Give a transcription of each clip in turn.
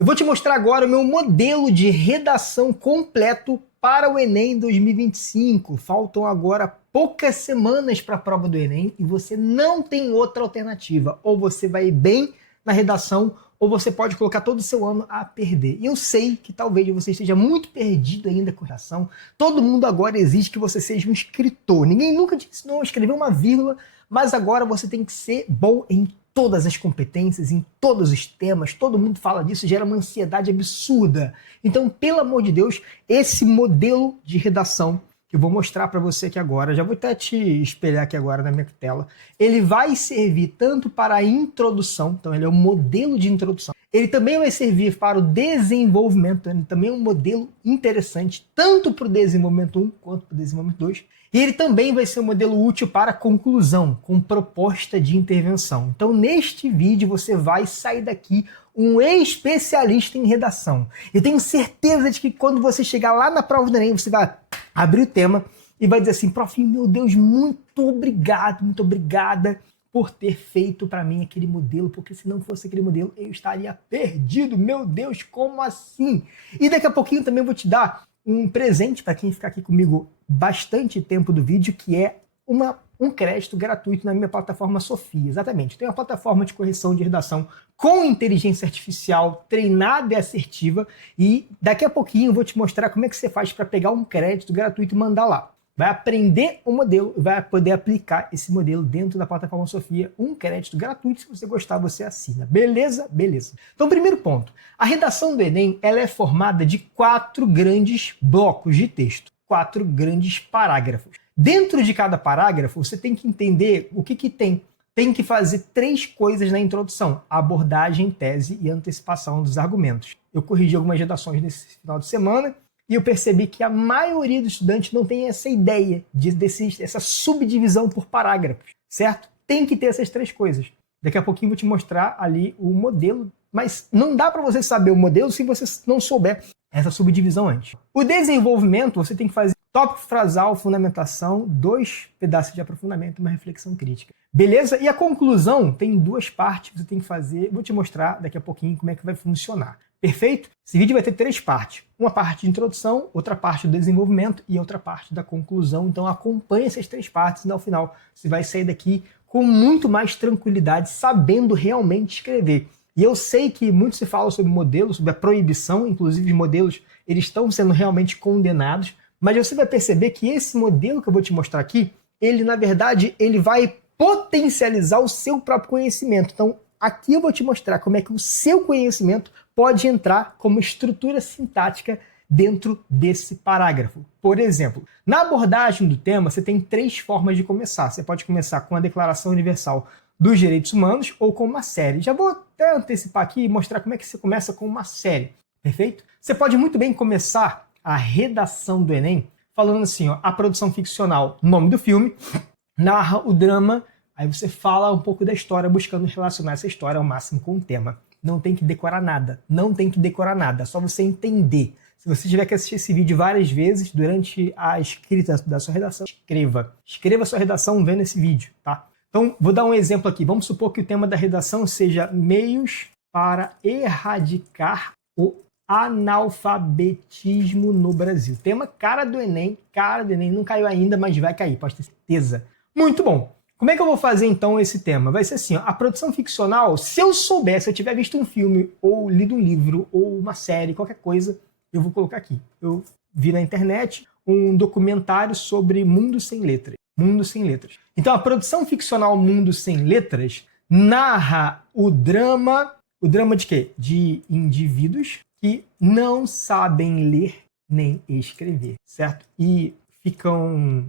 Eu vou te mostrar agora o meu modelo de redação completo para o Enem 2025. Faltam agora poucas semanas para a prova do Enem e você não tem outra alternativa. Ou você vai bem na redação, ou você pode colocar todo o seu ano a perder. E eu sei que talvez você esteja muito perdido ainda com redação. Todo mundo agora exige que você seja um escritor. Ninguém nunca te ensinou a escrever uma vírgula, mas agora você tem que ser bom em todas as competências, em todos os temas, todo mundo fala disso, gera uma ansiedade absurda. Então, pelo amor de Deus, esse modelo de redação que eu vou mostrar para você aqui agora, já vou até te espelhar aqui agora na minha tela, ele vai servir tanto para a introdução, então ele é um modelo de introdução, ele também vai servir para o desenvolvimento, ele também é um modelo interessante, tanto para o desenvolvimento 1 quanto para o desenvolvimento 2, e ele também vai ser um modelo útil para a conclusão, com proposta de intervenção. Então, neste vídeo, você vai sair daqui um especialista em redação. Eu tenho certeza de que quando você chegar lá na prova do Enem, você vai abrir o tema e vai dizer assim, prof, meu Deus, muito obrigado, muito obrigada por ter feito para mim aquele modelo, porque se não fosse aquele modelo, eu estaria perdido. Meu Deus, como assim? E daqui a pouquinho também eu vou te dar um presente para quem ficar aqui comigo bastante tempo do vídeo, que é um crédito gratuito na minha plataforma Sofia. Exatamente. Tem uma plataforma de correção de redação com inteligência artificial treinada e assertiva, e daqui a pouquinho eu vou te mostrar como é que você faz para pegar um crédito gratuito e mandar lá. Vai aprender o modelo e vai poder aplicar esse modelo dentro da plataforma Sofia, um crédito gratuito. Se você gostar, você assina. Beleza? Beleza. Então, primeiro ponto. A redação do Enem ela é formada de 4 grandes blocos de texto, 4 grandes parágrafos. Dentro de cada parágrafo, você tem que entender o que tem. Tem que fazer 3 coisas na introdução: abordagem, tese e antecipação dos argumentos. Eu corrigi algumas redações nesse final de semana, e eu percebi que a maioria dos estudantes não tem essa ideia, essa subdivisão por parágrafos, certo? Tem que ter essas 3 coisas. Daqui a pouquinho eu vou te mostrar ali o modelo, mas não dá para você saber o modelo se você não souber essa subdivisão antes. O desenvolvimento, você tem que fazer tópico frasal, fundamentação, 2 pedaços de aprofundamento e uma reflexão crítica. Beleza? E a conclusão tem 2 partes que você tem que fazer. Vou te mostrar daqui a pouquinho como é que vai funcionar. Perfeito? Esse vídeo vai ter 3 partes. Uma parte de introdução, outra parte do desenvolvimento e outra parte da conclusão. Então acompanhe essas 3 partes e ao final você vai sair daqui com muito mais tranquilidade, sabendo realmente escrever. E eu sei que muito se fala sobre modelos, sobre a proibição, inclusive os modelos eles estão sendo realmente condenados, mas você vai perceber que esse modelo que eu vou te mostrar aqui, ele na verdade ele vai potencializar o seu próprio conhecimento. Então aqui eu vou te mostrar como é que o seu conhecimento pode entrar como estrutura sintática dentro desse parágrafo. Por exemplo, na abordagem do tema, você tem 3 formas de começar. Você pode começar com a Declaração Universal dos Direitos Humanos ou com uma série. Já vou até antecipar aqui e mostrar como é que você começa com uma série. Perfeito? Você pode muito bem começar a redação do Enem falando assim, ó, a produção ficcional, nome do filme, narra o drama, aí você fala um pouco da história, buscando relacionar essa história ao máximo com o tema. Não tem que decorar nada, não tem que decorar nada, é só você entender. Se você tiver que assistir esse vídeo várias vezes durante a escrita da sua redação, escreva. Escreva a sua redação vendo esse vídeo, tá? Então, vou dar um exemplo aqui. Vamos supor que o tema da redação seja meios para erradicar o analfabetismo no Brasil. Tema cara do Enem, não caiu ainda, mas vai cair, pode ter certeza. Muito bom. Como é que eu vou fazer então esse tema? Vai ser assim, ó, a produção ficcional, se eu souber, se eu tiver visto um filme, ou lido um livro, ou uma série, qualquer coisa, eu vou colocar aqui. Eu vi na internet um documentário sobre Mundo Sem Letras. Mundo Sem Letras. Então a produção ficcional Mundo Sem Letras narra o drama de quê? De indivíduos que não sabem ler nem escrever, certo? E ficam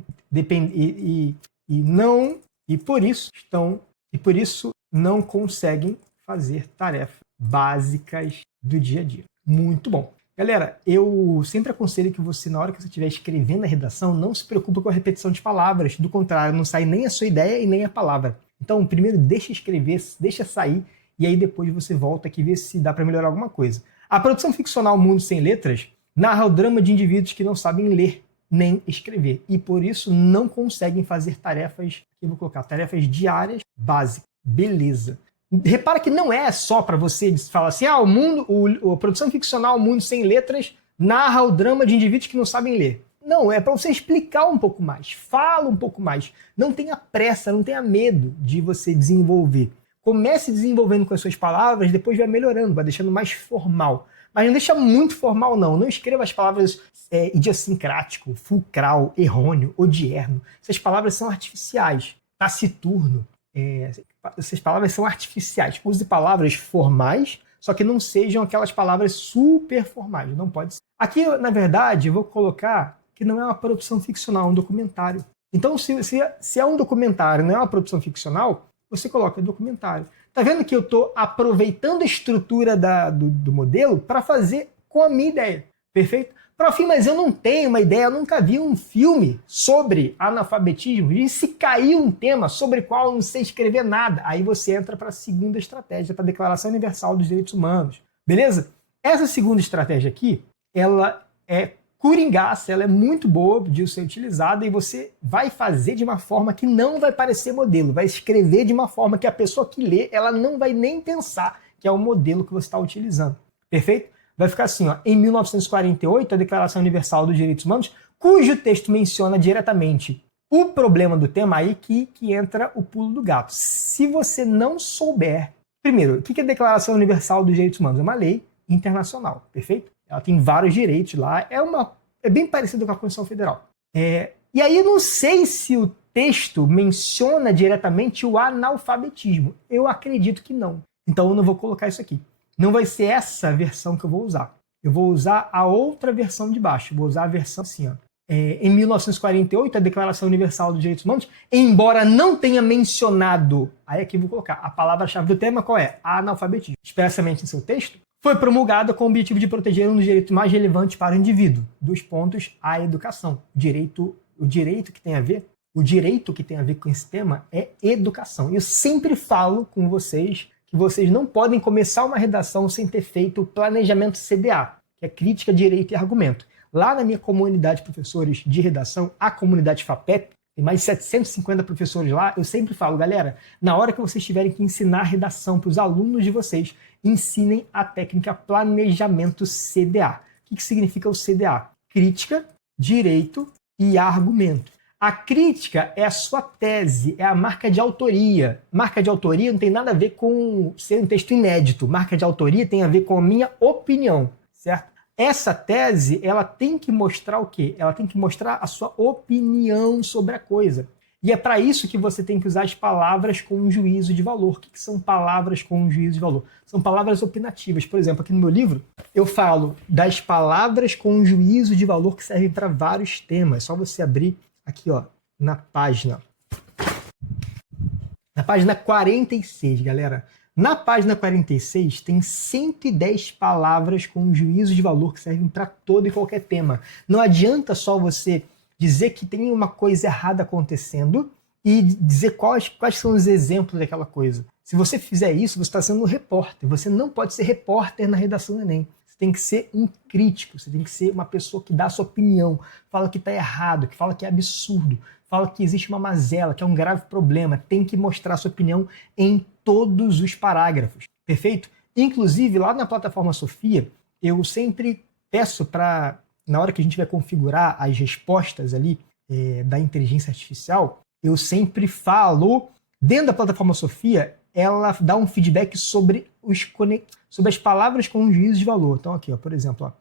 e por isso não conseguem fazer tarefas básicas do dia a dia. Muito bom. Galera, eu sempre aconselho que você, na hora que você estiver escrevendo a redação, não se preocupe com a repetição de palavras. Do contrário, não sai nem a sua ideia e nem a palavra. Então, primeiro deixa escrever, deixa sair, e aí depois você volta aqui e vê se dá para melhorar alguma coisa. A produção ficcional Mundo Sem Letras narra o drama de indivíduos que não sabem ler nem escrever, e por isso não conseguem fazer tarefas, aqui eu vou colocar, tarefas diárias básicas. Beleza. Repara que não é só para você falar assim, a produção ficcional, o mundo sem letras, narra o drama de indivíduos que não sabem ler. Não, é para você explicar um pouco mais, fala um pouco mais. Não tenha pressa, não tenha medo de você desenvolver. Comece desenvolvendo com as suas palavras, depois vai melhorando, vai deixando mais formal. Mas não deixa muito formal, não. Não escreva as palavras idiosincrático, fulcral, errôneo, odierno. Essas palavras são artificiais. Taciturno. Essas palavras são artificiais. Use palavras formais, só que não sejam aquelas palavras super formais. Não pode ser. Aqui, na verdade, eu vou colocar que não é uma produção ficcional, é um documentário. Então, se é um documentário, não é uma produção ficcional, você coloca documentário. Tá vendo que eu estou aproveitando a estrutura do modelo para fazer com a minha ideia. Perfeito? Prof, mas eu não tenho uma ideia, eu nunca vi um filme sobre analfabetismo. E se cair um tema sobre o qual eu não sei escrever nada, aí você entra para a segunda estratégia, para a Declaração Universal dos Direitos Humanos. Beleza? Essa segunda estratégia aqui, ela é coringaça, ela é muito boa de ser utilizada e você vai fazer de uma forma que não vai parecer modelo, vai escrever de uma forma que a pessoa que lê, ela não vai nem pensar que é o modelo que você está utilizando. Perfeito? Vai ficar assim, ó, em 1948, a Declaração Universal dos Direitos Humanos, cujo texto menciona diretamente o problema do tema, aí que entra o pulo do gato. Se você não souber... Primeiro, o que é a Declaração Universal dos Direitos Humanos? É uma lei internacional, perfeito? Ela tem vários direitos lá, é bem parecido com a Constituição Federal. E aí eu não sei se o texto menciona diretamente o analfabetismo. Eu acredito que não. Então eu não vou colocar isso aqui. Não vai ser essa versão que eu vou usar. Eu vou usar a outra versão de baixo. Vou usar a versão assim, ó. Em 1948, a Declaração Universal dos Direitos Humanos, embora não tenha mencionado, aí aqui eu vou colocar, a palavra-chave do tema qual é? Analfabetismo. Expressamente em seu texto, foi promulgada com o objetivo de proteger um dos direitos mais relevantes para o indivíduo. Dos pontos, a educação. O direito que tem a ver com esse tema é educação. Eu sempre falo com vocês que vocês não podem começar uma redação sem ter feito o planejamento CDA, que é crítica, direito e argumento. Lá na minha comunidade de professores de redação, a comunidade FAPEP, tem mais de 750 professores lá, eu sempre falo, galera, na hora que vocês tiverem que ensinar redação para os alunos de vocês, ensinem a técnica planejamento CDA. O que significa o CDA? Crítica, direito e argumento. A crítica é a sua tese, é a marca de autoria. Marca de autoria não tem nada a ver com ser um texto inédito. Marca de autoria tem a ver com a minha opinião, certo? Essa tese, ela tem que mostrar o quê? Ela tem que mostrar a sua opinião sobre a coisa. E é para isso que você tem que usar as palavras com um juízo de valor. O que são palavras com um juízo de valor? São palavras opinativas. Por exemplo, aqui no meu livro, eu falo das palavras com um juízo de valor que servem para vários temas. É só você abrir aqui, ó, na página 46, galera. Na página 46 tem 110 palavras com juízo de valor que servem para todo e qualquer tema. Não adianta só você dizer que tem uma coisa errada acontecendo e dizer quais são os exemplos daquela coisa. Se você fizer isso, você está sendo um repórter. Você não pode ser repórter na redação do Enem. Você tem que ser um crítico, você tem que ser uma pessoa que dá a sua opinião, fala que está errado, que fala que é absurdo, fala que existe uma mazela, que é um grave problema, tem que mostrar a sua opinião em todos os parágrafos, perfeito? Inclusive, lá na plataforma Sofia, eu sempre peço para, na hora que a gente vai configurar as respostas ali da inteligência artificial, eu sempre falo, dentro da plataforma Sofia, ela dá um feedback sobre as palavras com um juízo de valor. Então aqui, ó, por exemplo, ó,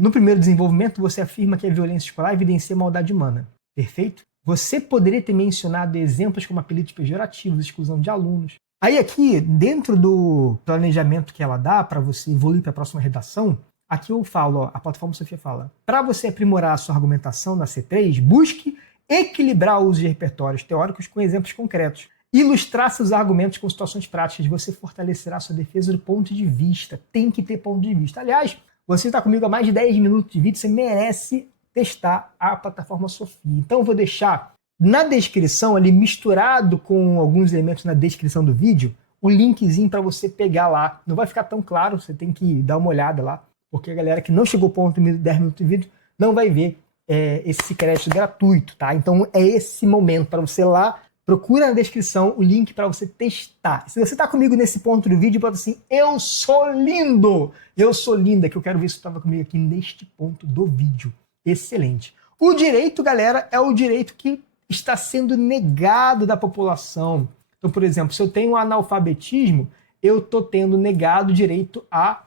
no primeiro desenvolvimento você afirma que a violência escolar evidencia maldade humana, perfeito? Você poderia ter mencionado exemplos como apelidos pejorativos, exclusão de alunos. Aí aqui, dentro do planejamento que ela dá para você evoluir para a próxima redação, aqui eu falo, ó, a plataforma Sofia fala, para você aprimorar a sua argumentação na C3, busque equilibrar o uso de repertórios teóricos com exemplos concretos. Ilustrar seus argumentos com situações práticas, você fortalecerá sua defesa do ponto de vista. Tem que ter ponto de vista. Aliás, você está comigo há mais de 10 minutos de vídeo, você merece testar a plataforma Sofia. Então eu vou deixar na descrição, ali misturado com alguns elementos na descrição do vídeo, o linkzinho para você pegar lá. Não vai ficar tão claro, você tem que dar uma olhada lá, porque a galera que não chegou ao ponto de 10 minutos de vídeo não vai ver esse crédito gratuito, tá? Então é esse momento para você lá procura na descrição o link para você testar. Se você está comigo nesse ponto do vídeo, bota assim, eu sou lindo, eu sou linda, que eu quero ver se você estava comigo aqui neste ponto do vídeo. Excelente. O direito, galera, é o direito que está sendo negado da população. Então, por exemplo, se eu tenho analfabetismo, eu estou tendo negado o direito à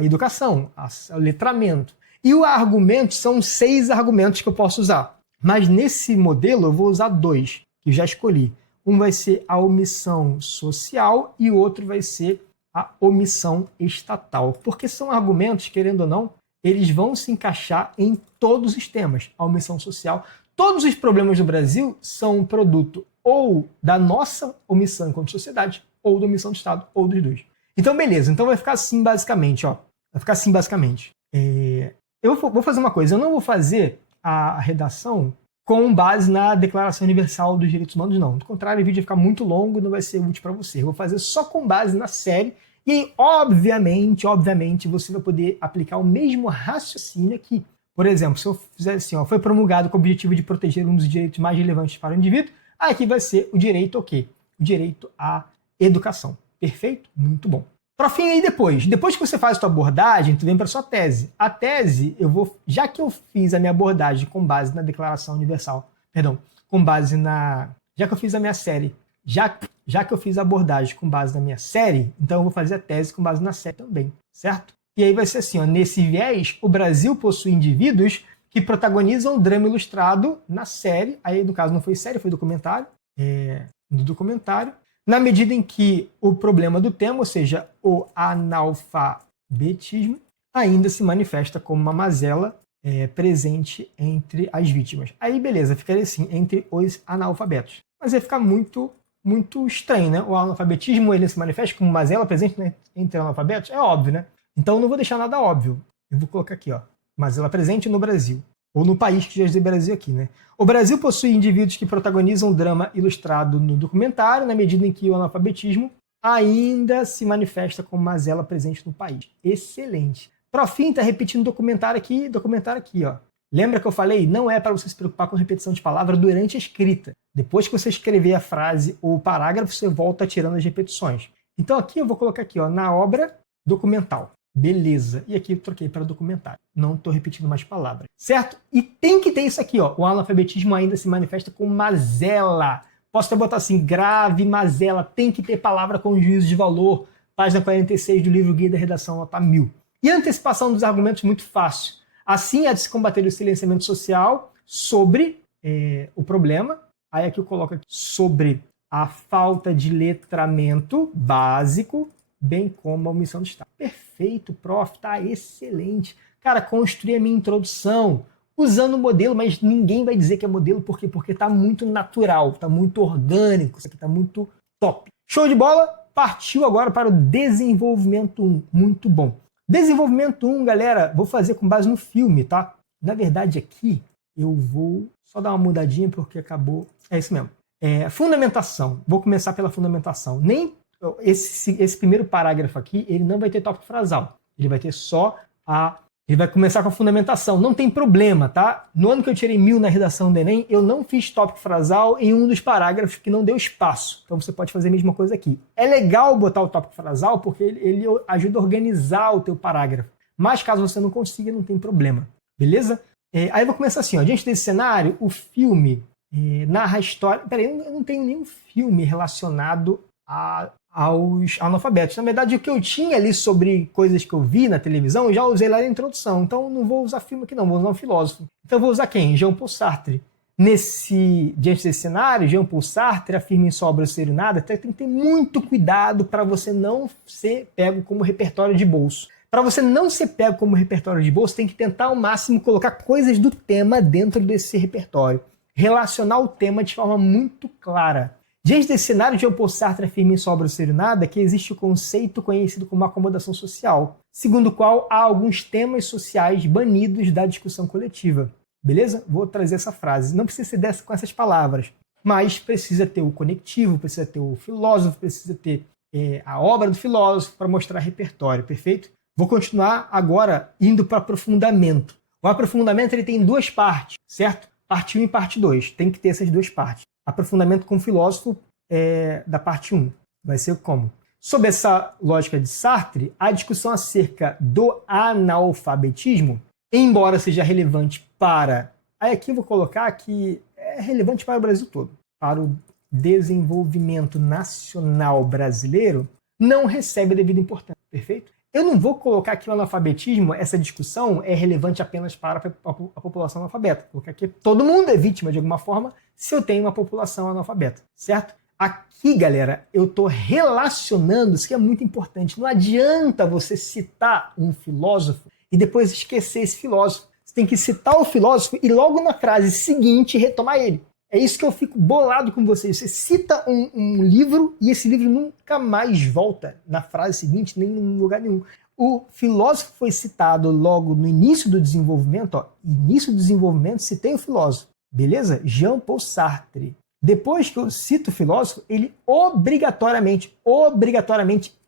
educação, ao letramento. E o argumento são 6 argumentos que eu posso usar. Mas nesse modelo eu vou usar 2, que eu já escolhi. Um vai ser a omissão social e o outro vai ser a omissão estatal. Porque são argumentos, querendo ou não, eles vão se encaixar em todos os temas. A omissão social. Todos os problemas do Brasil são um produto ou da nossa omissão enquanto sociedade, ou da omissão do Estado, ou dos dois. Então, beleza. Então vai ficar assim basicamente. Ó. Vai ficar assim basicamente. Eu vou fazer uma coisa. Eu não vou fazer a redação com base na Declaração Universal dos Direitos Humanos, não. Do contrário, o vídeo vai ficar muito longo e não vai ser útil para você. Eu vou fazer só com base na série. E aí, obviamente, você vai poder aplicar o mesmo raciocínio aqui. Por exemplo, se eu fizer assim, ó, foi promulgado com o objetivo de proteger um dos direitos mais relevantes para o indivíduo, aqui vai ser o direito ao quê? O direito à educação. Perfeito? Muito bom. Para fim aí depois que você faz a sua abordagem, tu vem para sua tese. A tese, já que eu fiz a minha abordagem com base na Declaração Universal, já que eu fiz a minha série, já que eu fiz a abordagem com base na minha série, então eu vou fazer a tese com base na série também, certo? E aí vai ser assim, ó, nesse viés, o Brasil possui indivíduos que protagonizam o drama ilustrado na série, aí no caso não foi série, foi documentário, na medida em que o problema do tema, ou seja, o analfabetismo, ainda se manifesta como uma mazela presente entre as vítimas. Aí beleza, ficaria assim, entre os analfabetos. Mas ia ficar muito estranho, né? O analfabetismo ele se manifesta como mazela presente, né, entre analfabetos? É óbvio, né? Então eu não vou deixar nada óbvio. Eu vou colocar aqui, ó, mazela presente no Brasil. Ou no país, que já dizer Brasil aqui, né? O Brasil possui indivíduos que protagonizam o drama ilustrado no documentário, na medida em que o analfabetismo ainda se manifesta como mazela presente no país. Excelente. Profim está repetindo documentário aqui, ó. Lembra que eu falei? Não é para você se preocupar com repetição de palavra durante a escrita. Depois que você escrever a frase ou o parágrafo, você volta tirando as repetições. Então aqui eu vou colocar aqui, ó, na obra documental. Beleza. E aqui eu troquei para documentário. Não estou repetindo mais palavras. Certo? E tem que ter isso aqui, ó. O analfabetismo ainda se manifesta com mazela. Posso até botar assim, grave mazela. Tem que ter palavra com juízo de valor. Página 46 do livro Guia da Redação, nota 1000. E a antecipação dos argumentos, muito fácil. Assim, há de se combater o silenciamento social sobre o problema. Aí aqui eu coloco aqui, sobre a falta de letramento básico, bem como a omissão do Estado. Perfeito, prof, tá excelente. Cara, construí a minha introdução usando o modelo, mas ninguém vai dizer que é modelo, por quê? Porque tá muito natural, tá muito orgânico, isso aqui tá muito top. Show de bola? Partiu agora para o desenvolvimento 1. Muito bom. Desenvolvimento 1, galera, vou fazer com base no filme, tá? Na verdade, aqui eu vou só dar uma mudadinha porque acabou. É isso mesmo. Fundamentação. Vou começar pela fundamentação. Nem esse primeiro parágrafo aqui, ele não vai ter tópico frasal. Ele vai ter só ele vai começar com a fundamentação. Não tem problema, tá? No ano que eu tirei 1000 na redação do Enem, eu não fiz tópico frasal em um dos parágrafos que não deu espaço. Então você pode fazer a mesma coisa aqui. É legal botar o tópico frasal porque ele ajuda a organizar o teu parágrafo. Mas caso você não consiga, não tem problema. Beleza? Aí eu vou começar assim, ó. Diante desse cenário, o filme narra a história... Peraí, eu não tenho nenhum filme relacionado aos analfabetos. Na verdade, o que eu tinha ali sobre coisas que eu vi na televisão, eu já usei lá na introdução. Então, não vou usar filme aqui não, vou usar um filósofo. Então, eu vou usar quem? Jean-Paul Sartre. Diante desse cenário, Jean-Paul Sartre afirma em sua obra O Ser e o Nada, tem que ter muito cuidado para você não ser pego como repertório de bolso. Para você não ser pego como repertório de bolso, tem que tentar ao máximo colocar coisas do tema dentro desse repertório. Relacionar o tema de forma muito clara. Diante desse cenário, Jean-Paul Sartre afirma em sua obra O Ser e o Nada que existe o conceito conhecido como acomodação social, segundo o qual há alguns temas sociais banidos da discussão coletiva. Beleza? Vou trazer essa frase. Não precisa ser com essas palavras, mas precisa ter o conectivo, precisa ter o filósofo, precisa ter a obra do filósofo para mostrar repertório, perfeito? Vou continuar agora indo para aprofundamento. O aprofundamento ele tem 2 partes, certo? Parte 1 e parte 2. Tem que ter essas 2 partes. aprofundamento com o filósofo da parte 1. Vai ser como? Sob essa lógica de Sartre, a discussão acerca do analfabetismo, embora seja relevante para... Aí aqui eu vou colocar que é relevante para o Brasil todo, para o desenvolvimento nacional brasileiro, não recebe a devida importância, perfeito? Eu não vou colocar que o analfabetismo, essa discussão, é relevante apenas para a população analfabeta. Vou colocar que todo mundo é vítima de alguma forma se eu tenho uma população analfabeta, certo? Aqui, galera, eu estou relacionando, isso que é muito importante. Não adianta você citar um filósofo e depois esquecer esse filósofo. Você tem que citar o filósofo e logo na frase seguinte retomar ele. É isso que eu fico bolado com vocês. Você cita um livro e esse livro nunca mais volta na frase seguinte, nem em lugar nenhum. O filósofo foi citado logo no início do desenvolvimento. Início do desenvolvimento, citei o filósofo. Beleza? Jean-Paul Sartre. Depois que eu cito o filósofo, ele obrigatoriamente,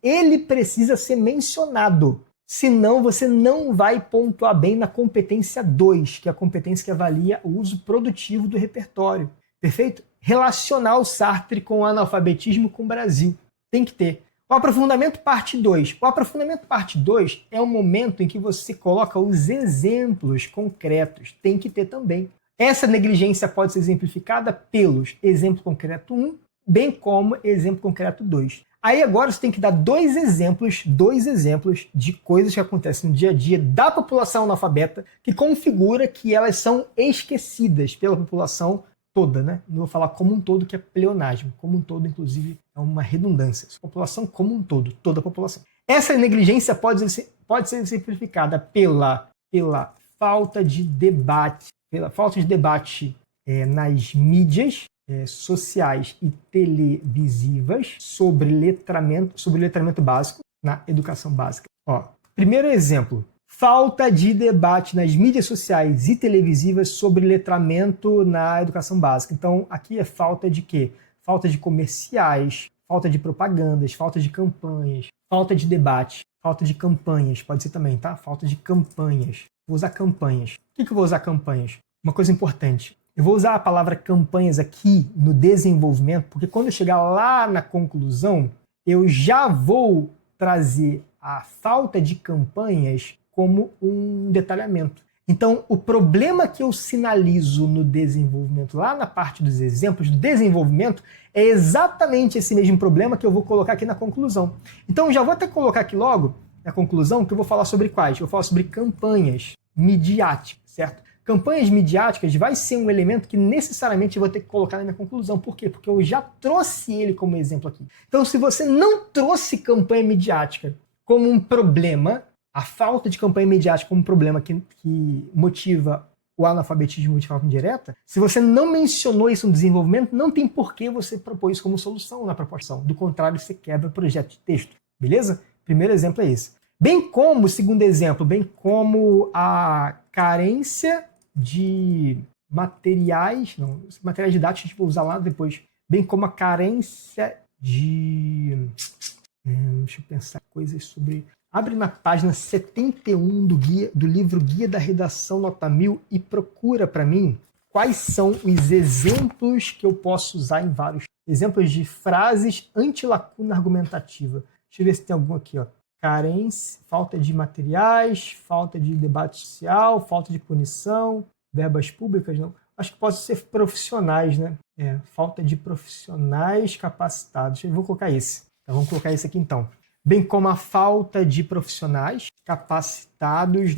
ele precisa ser mencionado. Senão você não vai pontuar bem na competência 2, que é a competência que avalia o uso produtivo do repertório. Perfeito? Relacionar o Sartre com o analfabetismo com o Brasil. Tem que ter. O aprofundamento parte 2. O aprofundamento parte 2 é o momento em que você coloca os exemplos concretos. Tem que ter também. Essa negligência pode ser exemplificada pelos exemplo concreto 1, bem como exemplo concreto 2. Aí agora você tem que dar dois exemplos de coisas que acontecem no dia a dia da população analfabeta que configura que elas são esquecidas pela população toda, né? Não vou falar como um todo, que é pleonasmo. Como um todo, inclusive, é uma redundância. População como um todo, toda a população. Essa negligência pode ser exemplificada pela falta de debate, nas mídias sociais e televisivas sobre letramento básico na educação básica. Primeiro exemplo, falta de debate nas mídias sociais e televisivas sobre letramento na educação básica. Então, aqui é falta de quê? Falta de comerciais, falta de propagandas, falta de campanhas, falta de debate, falta de campanhas, pode ser também, tá? Falta de campanhas. Vou usar campanhas. O que eu vou usar campanhas? Uma coisa importante. Eu vou usar a palavra campanhas aqui no desenvolvimento, porque quando eu chegar lá na conclusão, eu já vou trazer a falta de campanhas como um detalhamento. Então, o problema que eu sinalizo no desenvolvimento, lá na parte dos exemplos do desenvolvimento, é exatamente esse mesmo problema que eu vou colocar aqui na conclusão. Então, eu já vou até colocar aqui logo, na conclusão, que eu vou falar sobre quais? Eu vou falar sobre campanhas midiáticas, certo? Campanhas midiáticas vai ser um elemento que necessariamente eu vou ter que colocar na minha conclusão. Por quê? Porque eu já trouxe ele como exemplo aqui. Então, se você não trouxe campanha midiática como um problema, a falta de campanha midiática como um problema que motiva o analfabetismo de forma indireta, se você não mencionou isso no desenvolvimento, não tem por que você propor isso como solução na proposição. Do contrário, você quebra o projeto de texto. Beleza? Primeiro exemplo é esse. Bem como, segundo exemplo, bem como a carência de materiais didáticos a gente vai usar lá depois, bem como a carência de... deixa eu pensar coisas sobre... Abre na página 71 do livro Guia da Redação Nota 1000 e procura para mim quais são os exemplos que eu posso usar em vários exemplos de frases anti-lacuna argumentativa. Deixa eu ver se tem algum aqui, ó. Carência, falta de materiais, falta de debate social, falta de punição, verbas públicas, não. Acho que pode ser profissionais, né? Falta de profissionais capacitados. Eu vou colocar esse. Então, vamos colocar esse aqui, então. Bem como a falta de profissionais capacitados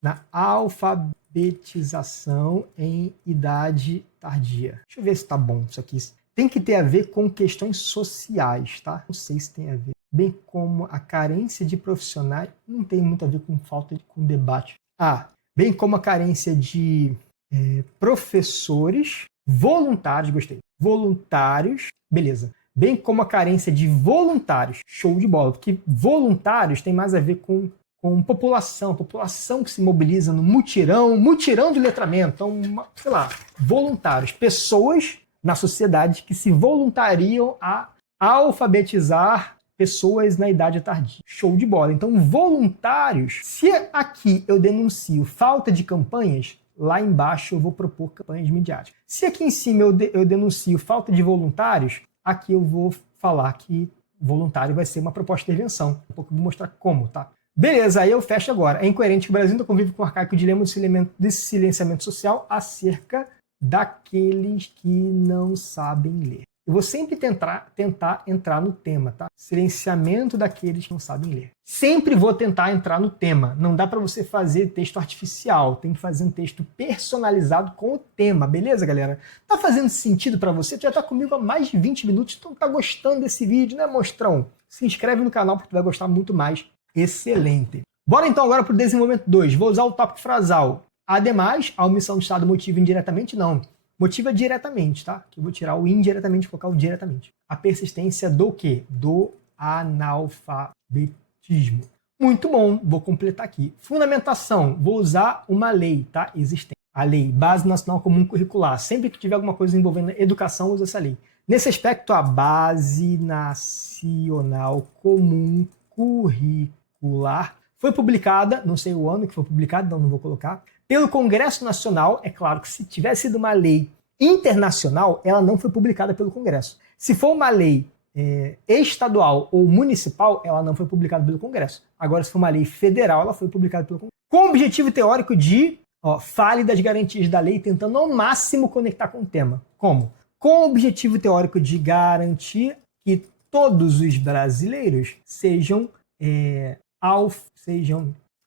na alfabetização em idade tardia. Deixa eu ver se está bom isso aqui. Tem que ter a ver com questões sociais, tá? Não sei se tem a ver. Bem como a carência de profissionais, não tem muito a ver com com debate. Bem como a carência de professores voluntários, gostei. Voluntários, beleza. Bem como a carência de voluntários, show de bola, porque voluntários tem mais a ver com população que se mobiliza no mutirão de letramento. Então, sei lá, voluntários, pessoas na sociedade que se voluntariam a alfabetizar pessoas na idade tardia. Show de bola. Então, voluntários, se aqui eu denuncio falta de campanhas, lá embaixo eu vou propor campanhas midiáticas. Se aqui em cima eu denuncio falta de voluntários, aqui eu vou falar que voluntário vai ser uma proposta de intervenção. Daqui a pouco eu vou mostrar como, tá? Beleza, aí eu fecho agora. É incoerente que o Brasil ainda convive com o arcaico dilema de silenciamento social acerca daqueles que não sabem ler. Eu vou sempre tentar entrar no tema, tá? Silenciamento daqueles que não sabem ler. Sempre vou tentar entrar no tema. Não dá para você fazer texto artificial. Tem que fazer um texto personalizado com o tema. Beleza, galera? Tá fazendo sentido para você? Tu já tá comigo há mais de 20 minutos, então tá gostando desse vídeo, né, monstrão? Se inscreve no canal porque tu vai gostar muito mais. Excelente. Bora então agora para o desenvolvimento 2. Vou usar o tópico frasal. Ademais, a omissão do Estado motiva indiretamente? Não. Motiva diretamente, tá? Que eu vou tirar o indiretamente e colocar o diretamente. A persistência do quê? Do analfabetismo. Muito bom, vou completar aqui. Fundamentação, vou usar uma lei, tá? Existente. A lei, Base Nacional Comum Curricular. Sempre que tiver alguma coisa envolvendo educação, usa essa lei. Nesse aspecto, a Base Nacional Comum Curricular foi publicada, não sei o ano que foi publicada, então não vou colocar, pelo Congresso Nacional. É claro que se tivesse sido uma lei internacional, ela não foi publicada pelo Congresso. Se for uma lei estadual ou municipal, ela não foi publicada pelo Congresso. Agora, se for uma lei federal, ela foi publicada pelo Congresso. Com o objetivo teórico de fale das garantias da lei, tentando ao máximo conectar com o tema. Como? Com o objetivo teórico de garantir que todos os brasileiros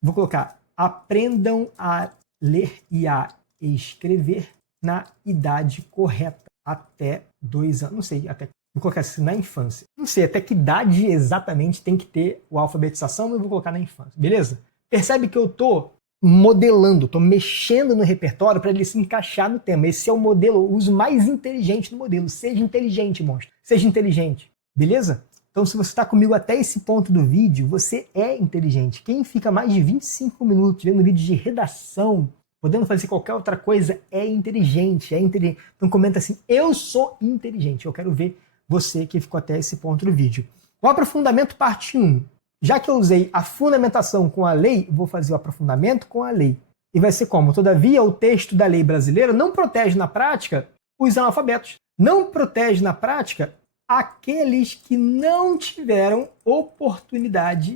vou colocar, aprendam a ler e a escrever na idade correta, até 2 anos, não sei, vou colocar assim, na infância. Não sei até que idade exatamente tem que ter a alfabetização, eu vou colocar na infância, beleza? Percebe que eu estou modelando, estou mexendo no repertório para ele se encaixar no tema. Esse é o modelo, o uso mais inteligente do modelo. Seja inteligente, monstro. Seja inteligente, beleza? Então, se você está comigo até esse ponto do vídeo, você é inteligente. Quem fica mais de 25 minutos vendo vídeo de redação, podendo fazer qualquer outra coisa, é inteligente. Então comenta assim, eu sou inteligente. Eu quero ver você que ficou até esse ponto do vídeo. O aprofundamento parte 1. Já que eu usei a fundamentação com a lei, vou fazer o aprofundamento com a lei. E vai ser como? Todavia, o texto da lei brasileira não protege na prática os analfabetos. Não protege na prática aqueles que não tiveram oportunidade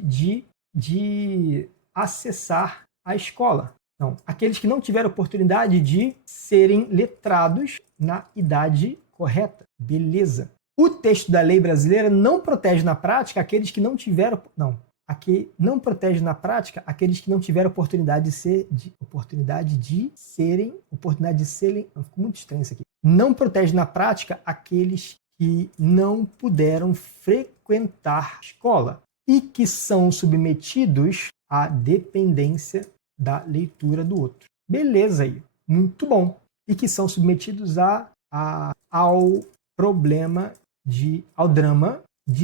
de acessar a escola. Não, aqueles que não tiveram oportunidade de serem letrados na idade correta. Beleza. O texto da lei brasileira não protege na prática aqueles que não tiveram... Não. Aqui não protege na prática aqueles que não tiveram oportunidade de serem... Não, ficou muito estranho isso aqui. Não protege na prática aqueles que não puderam frequentar a escola e que são submetidos à dependência da leitura do outro. Beleza aí, muito bom. E que são submetidos ao drama de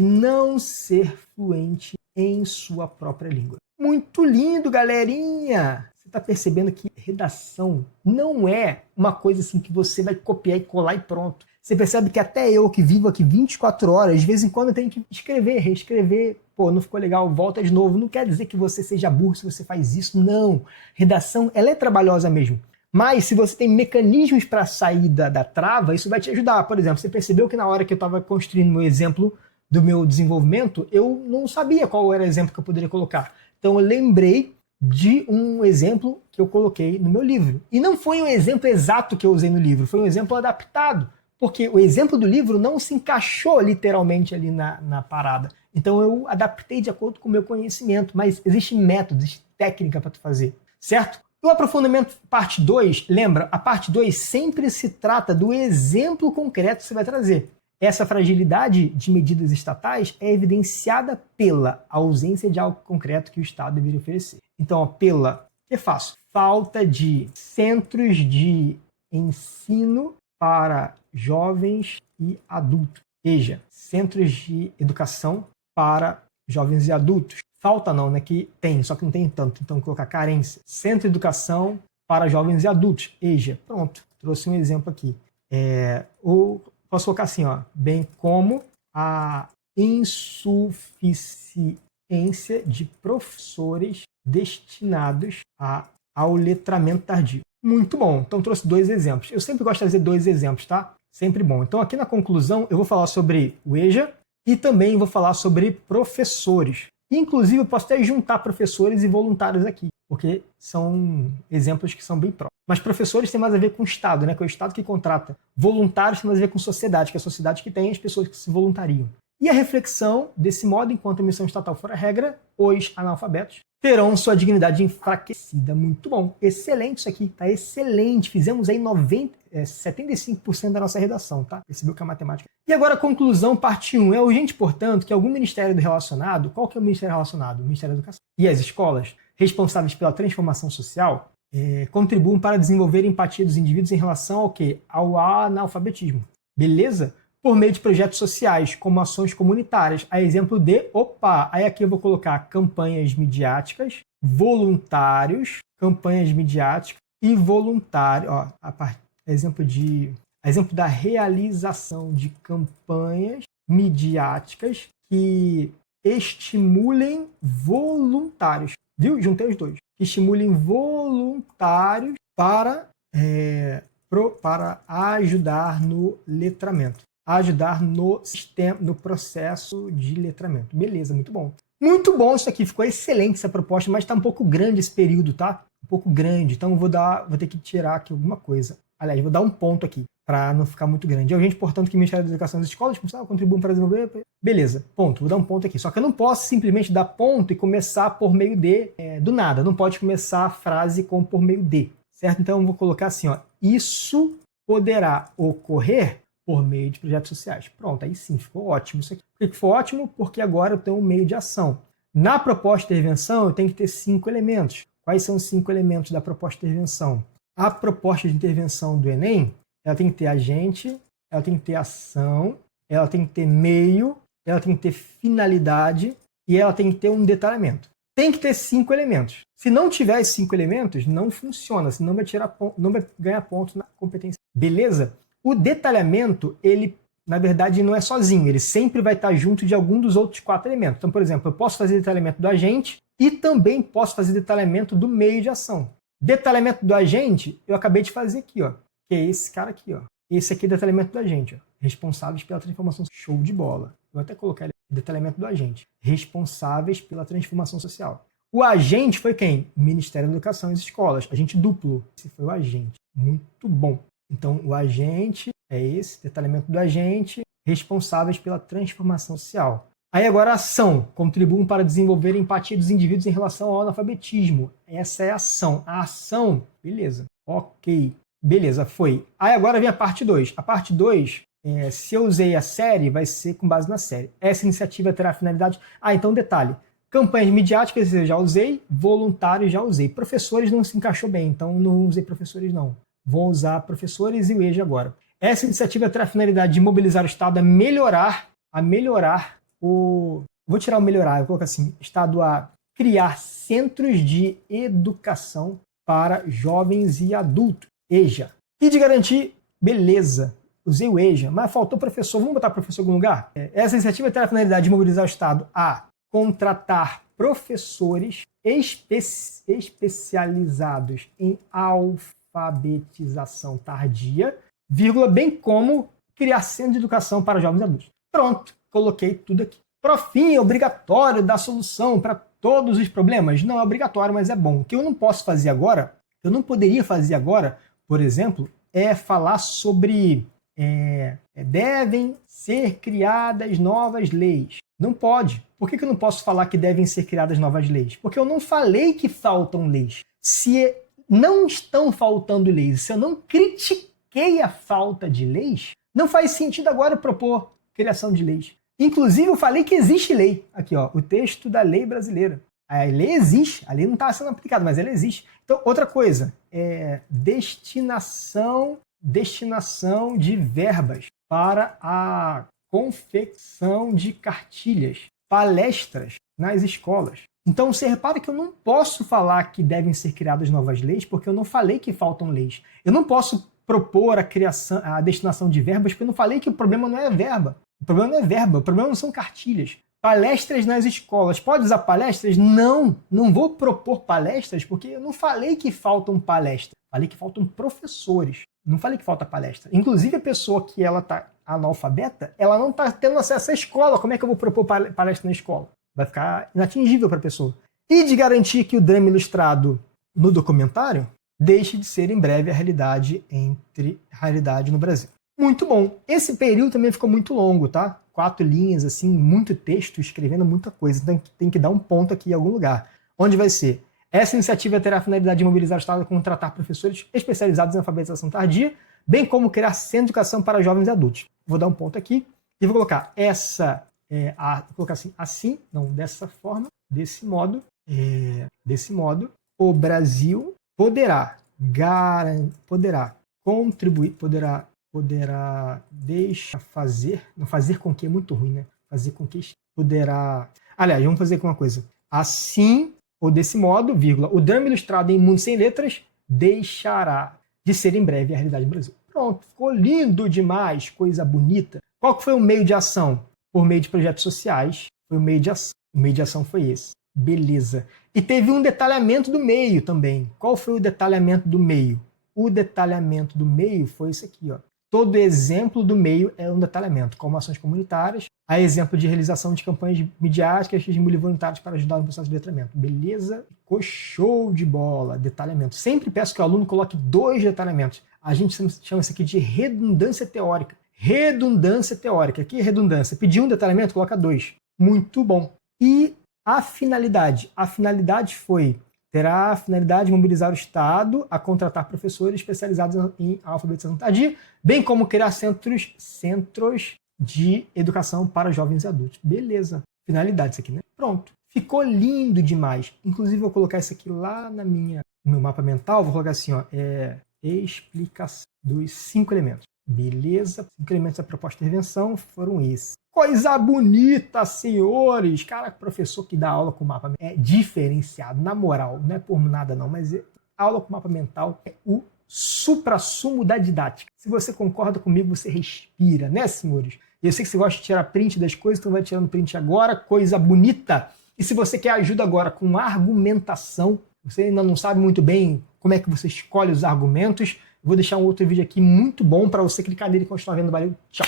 não ser fluente em sua própria língua. Muito lindo, galerinha! Você está percebendo que redação não é uma coisa assim que você vai copiar e colar e pronto. Você percebe que até eu, que vivo aqui 24 horas, de vez em quando eu tenho que escrever, reescrever. Pô, não ficou legal, volta de novo. Não quer dizer que você seja burro se você faz isso, não. Redação, ela é trabalhosa mesmo. Mas se você tem mecanismos para sair da trava, isso vai te ajudar. Por exemplo, você percebeu que na hora que eu estava construindo meu exemplo do meu desenvolvimento, eu não sabia qual era o exemplo que eu poderia colocar. Então eu lembrei de um exemplo que eu coloquei no meu livro. E não foi um exemplo exato que eu usei no livro, foi um exemplo adaptado. Porque o exemplo do livro não se encaixou literalmente ali na parada. Então eu adaptei de acordo com o meu conhecimento, mas existe método, existe técnica para tu fazer, certo? O aprofundamento parte 2, lembra, a parte 2 sempre se trata do exemplo concreto que você vai trazer. Essa fragilidade de medidas estatais é evidenciada pela ausência de algo concreto que o Estado deveria oferecer. Então, pela, que faço? Falta de centros de ensino para jovens e adultos. Veja, centros de educação para jovens e adultos. Falta não, né? Que tem, só que não tem tanto. Então, vou colocar carência. Centro de educação para jovens e adultos. EJA. Pronto, trouxe um exemplo aqui. Posso colocar assim, ó, bem como a insuficiência de professores destinados ao letramento tardio. Muito bom. Então trouxe 2 exemplos. Eu sempre gosto de trazer 2 exemplos, tá? Sempre bom. Então aqui na conclusão eu vou falar sobre o EJA e também vou falar sobre professores. Inclusive eu posso até juntar professores e voluntários aqui, porque são exemplos que são bem próximos. Mas professores tem mais a ver com o Estado, né? Que é o Estado que contrata. Voluntários tem mais a ver com sociedade, que é a sociedade que tem as pessoas que se voluntariam. E a reflexão, desse modo, enquanto a missão estatal for a regra, os analfabetos terão sua dignidade enfraquecida. Muito bom. Excelente isso aqui, tá? Excelente. Fizemos aí 75% da nossa redação, tá? Percebeu que é matemática. E agora a conclusão, parte 1. É urgente, portanto, que algum ministério relacionado, qual que é o ministério relacionado? O Ministério da Educação. E as escolas, responsáveis pela transformação social, contribuam para desenvolver a empatia dos indivíduos em relação ao quê? Ao analfabetismo. Beleza? Por meio de projetos sociais, como ações comunitárias, a exemplo de, aí aqui eu vou colocar campanhas midiáticas, voluntários, campanhas midiáticas e voluntários, exemplo da realização de campanhas midiáticas que estimulem voluntários, viu? Juntei os dois, que estimulem voluntários para ajudar no letramento. Ajudar no sistema, no processo de letramento. Beleza, muito bom. Muito bom isso aqui, ficou excelente essa proposta, mas está um pouco grande esse período, tá? Um pouco grande, então vou ter que tirar aqui alguma coisa. Aliás, vou dar um ponto aqui, para não ficar muito grande. É urgente, portanto, que o Ministério da Educação e as escolas contribuam para desenvolver... Beleza, ponto, vou dar um ponto aqui. Só que eu não posso simplesmente dar ponto e começar por meio de, do nada. Não pode começar a frase com por meio de, certo? Então eu vou colocar assim, ó, isso poderá ocorrer por meio de projetos sociais. Pronto, aí sim, ficou ótimo isso aqui. Por que ficou ótimo? Porque agora eu tenho um meio de ação. Na proposta de intervenção, eu tenho que ter 5 elementos. Quais são os 5 elementos da proposta de intervenção? A proposta de intervenção do Enem, ela tem que ter agente, ela tem que ter ação, ela tem que ter meio, ela tem que ter finalidade e ela tem que ter um detalhamento. Tem que ter 5 elementos. Se não tiver esses 5 elementos, não funciona, senão não vai ganhar ponto na competência. Beleza? O detalhamento, ele, na verdade, não é sozinho. Ele sempre vai estar junto de algum dos outros 4 elementos. Então, por exemplo, eu posso fazer detalhamento do agente e também posso fazer detalhamento do meio de ação. Detalhamento do agente, eu acabei de fazer aqui, ó. Que é esse cara aqui, ó. Esse aqui é detalhamento do agente, ó. Responsáveis pela transformação. Show de bola. Vou até colocar ele. Detalhamento do agente. Responsáveis pela transformação social. O agente foi quem? Ministério da Educação e as escolas. Agente duplo. Esse foi o agente. Muito bom. Então, o agente é esse, detalhamento do agente, responsáveis pela transformação social. Aí agora a ação, contribuem para desenvolver a empatia dos indivíduos em relação ao analfabetismo. Essa é a ação. A ação, beleza, ok, beleza, foi. Aí agora vem a parte 2. A parte 2, se eu usei a série, vai ser com base na série. Essa iniciativa terá finalidade... então detalhe, campanhas midiáticas eu já usei, voluntários já usei. Professores não se encaixou bem, então não usei professores não. Vou usar professores e o EJA agora. Essa iniciativa terá a finalidade de mobilizar o Estado a melhorar o... Vou tirar o melhorar, eu vou colocar assim, Estado a criar centros de educação para jovens e adultos. EJA. E de garantir, beleza, usei o EJA, mas faltou professor. Vamos botar professor em algum lugar? Essa iniciativa terá a finalidade de mobilizar o Estado a contratar professores especializados em alfabetização tardia, vírgula, bem como criar centro de educação para jovens e adultos. Pronto, coloquei tudo aqui. Profim, é obrigatório dar solução para todos os problemas? Não é obrigatório, mas é bom. O que eu não posso fazer agora, eu não poderia fazer agora, por exemplo, é falar sobre devem ser criadas novas leis. Não pode. Por que eu não posso falar que devem ser criadas novas leis? Porque eu não falei que faltam leis. Se não estão faltando leis, se eu não critiquei a falta de leis, não faz sentido agora propor criação de leis. Inclusive, eu falei que existe lei. Aqui, ó, o texto da lei brasileira. A lei existe, a lei não está sendo aplicada, mas ela existe. Então, outra coisa, destinação de verbas para a confecção de cartilhas, palestras nas escolas. Então, você repara que eu não posso falar que devem ser criadas novas leis, porque eu não falei que faltam leis. Eu não posso propor a destinação de verbas, porque eu não falei que o problema não é verba. O problema não é verba, o problema não são cartilhas. Palestras nas escolas. Pode usar palestras? Não, não vou propor palestras, porque eu não falei que faltam palestras. Falei que faltam professores. Não falei que falta palestra. Inclusive, a pessoa que ela está analfabeta, ela não está tendo acesso à escola. Como é que eu vou propor palestra na escola? Vai ficar inatingível para a pessoa. E de garantir que o drama ilustrado no documentário deixe de ser em breve a realidade no Brasil. Muito bom. Esse período também ficou muito longo, tá? 4 linhas, assim, muito texto, escrevendo muita coisa. Então tem que dar um ponto aqui em algum lugar. Onde vai ser? Essa iniciativa terá a finalidade de mobilizar o Estado a contratar professores especializados em alfabetização tardia, bem como criar centro de educação para jovens e adultos. Vou dar um ponto aqui e vou colocar vou colocar assim, não, dessa forma, desse modo, o Brasil poderá contribuir, não fazer com que é muito ruim, né? Fazer com que poderá, aliás, vamos fazer com uma coisa, assim, ou desse modo, vírgula, o drama ilustrado em Mundo Sem Letras deixará de ser em breve a realidade do Brasil. Pronto, ficou lindo demais, coisa bonita. Qual que foi o meio de ação? Por meio de projetos sociais, foi o meio de ação. O meio de ação foi esse. Beleza. E teve um detalhamento do meio também. Qual foi o detalhamento do meio? O detalhamento do meio foi esse aqui, ó. Todo exemplo do meio é um detalhamento, como ações comunitárias, a exemplo de realização de campanhas midiáticas que estimulam voluntários para ajudar no processo de letramento. Beleza? Ficou show de bola. Detalhamento. Sempre peço que o aluno coloque 2 detalhamentos. A gente chama isso aqui de redundância teórica. Redundância teórica. Aqui é redundância. Pediu um detalhamento, coloca 2. Muito bom. E a finalidade? A finalidade terá a finalidade de mobilizar o Estado a contratar professores especializados em alfabetização tardia, bem como criar centros de educação para jovens e adultos. Beleza. Finalidade isso aqui, né? Pronto. Ficou lindo demais. Inclusive, eu vou colocar isso aqui lá no meu mapa mental. Vou colocar assim, ó, explicação dos 5 elementos. Beleza. 5 elementos da proposta de intervenção foram esses. Coisa bonita, senhores! Cara, professor que dá aula com mapa é diferenciado, na moral, não é por nada não, mas aula com mapa mental é o suprassumo da didática. Se você concorda comigo, você respira, né, senhores? Eu sei que você gosta de tirar print das coisas, então vai tirando print agora, coisa bonita. E se você quer ajuda agora com argumentação, você ainda não sabe muito bem como é que você escolhe os argumentos, eu vou deixar um outro vídeo aqui muito bom para você clicar nele e continuar vendo o barulho. Tchau!